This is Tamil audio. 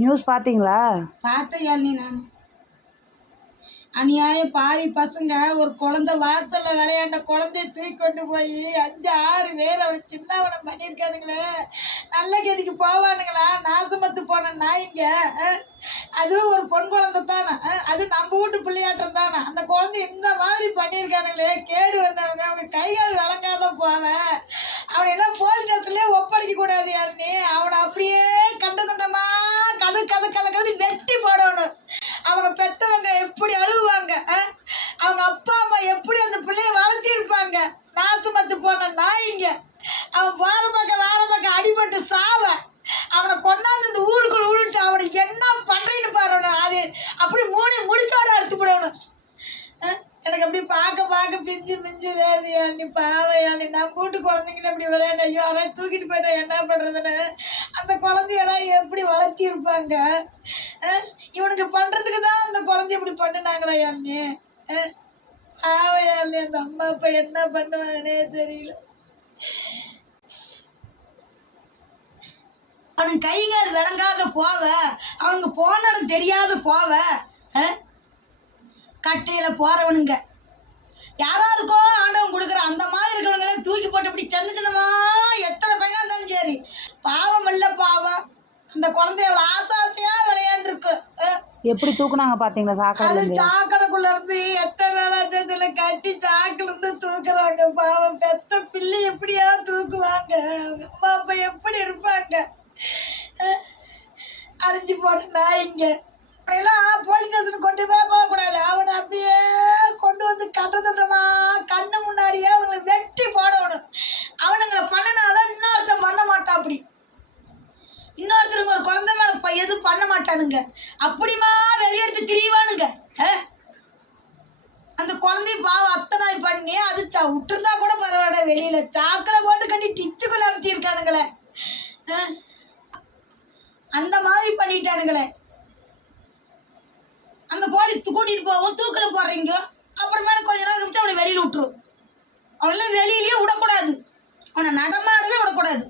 நியூஸ் பார்த்தீங்களா? பார்த்தேன் யாழினி. நான் அநியாயம் பாவி பசங்க ஒரு குழந்தை வாசல்ல விளையாண்ட குழந்தைய தூக்கி கொண்டு போய் 5-6 பேர் அவனை சின்னவனை பண்ணியிருக்கானுங்களே. நல்ல கதிக்கு போவானுங்களா? நாசமத்து போன நாய்ங்க. அதுவும் ஒரு பொன் குழந்தை தானே, அது நம்ம வீட்டு பிள்ளையாட்டம் தானே. அந்த குழந்தை இந்த மாதிரி பண்ணியிருக்கானுங்களே, கேடு வந்தவங்க. அவங்க கைகால் விளங்காத போவேன். அவனை எல்லாம் போலீஸ் ஸ்டேஷன்லேயே ஒப்படைக்க கூடாது யாருன்னு. அவனை அப்படியே கண்ட தண்டமா கதை வெட்டி போடணும். அவங்க பெத்தவங்க எப்படி அழுவாங்க, அவங்க அப்பா அம்மா எப்படி அந்த பிள்ளைய வளர்த்திருப்பாங்க. நாசுமத்து போன நாய்ங்க. அவன் வார பக்கம் அடிபட்டு சாவ அவனை கொண்டாந்து இந்த ஊருக்குள்ள விழுட்டு அவனை என்ன பண்றேன்னு பாரு. அது அப்படி முடிச்சோட அறுத்து போடணும். எனக்கு அப்படி பார்க்க பிஞ்சு வேதியா நீ பாவையா நீ. நான் கூட்டு குழந்தைங்கள அப்படி விளையாட யாராவது தூக்கிட்டு போயிட்டா என்ன பண்ணுறதுன்னு அந்த குழந்தையெல்லாம் எப்படி வளர்த்திருப்பாங்க. இவனுக்கு பண்ணுறதுக்கு தான் அந்த குழந்தை இப்படி பண்ணினாங்களா யாழ்னி? பாவையாழ்னி அந்த அம்மா அப்பா என்ன பண்ணுவாங்கன்னே தெரியல. அவனுக்கு கைகால் விளங்காத போவ, அவனுக்கு போன இடம் தெரியாத போவ, கட்டையில் போகிறவனுங்க யாராருக்கோ ஆண்டவன் கொடுக்குற அந்த மாதிரி இருக்கிறவங்களே தூக்கி போட்டு இப்படி சின்னமா எத்தனை பையனாக இருந்தாலும் சரி பாவம் இல்லை பாவம். அந்த குழந்தை எவ்வளோ ஆசாசியாக விளையாண்டுருக்கு. எப்படி தூக்குனாங்க பார்த்தீங்களா? சாக்கடை சாக்கடைக்குள்ள இருந்து எத்தனை நாளாச்சதுல கட்டி சாக்கில் இருந்து தூக்குறாங்க. பாவம் பெத்த பிள்ளை எப்படியா தூக்குவாங்க? அவங்க அம்மா அப்பா எப்படி இருப்பாங்க? அழிஞ்சு போன நாய்ங்க. அப்படியெல்லாம் போலீஸ் ஸ்டேஷன் கொண்டு போய் போகக்கூடாது. அவனை அப்படியே கொண்டு வந்து கட்டத்தட்டமா கண்ணு முன்னாடியே அவங்களை வெட்டி போடணும். அவனுங்களை பண்ணினாதான் இன்னொருத்தன் பண்ண மாட்டான். அப்படி இன்னொருத்தருக்கு ஒரு குழந்தை மேலே எதுவும் பண்ண மாட்டானுங்க. அப்படிமா வெளியெடுத்து திரிவானுங்க. அந்த குழந்தைய பாவம் அத்தனை பண்ணி அது விட்டுருந்தா கூட பரவாயில்ல. வெளியில சாக்கில் போட்டு கட்டி டிச்சுக்குள்ள அமைச்சிருக்கானுங்களே. அந்த மாதிரி பண்ணிட்டானுங்களே. அந்த போலீஸ் கூட்டிகிட்டு போவோம், தூக்கில் போடுறீங்க. அப்புறமேல கொஞ்ச நாள் கழிச்சு அவனை வெளியில் விட்டுரும். அவனெல்லாம் வெளியிலேயே விடக்கூடாது. அவனை நடமாடவே விடக்கூடாது.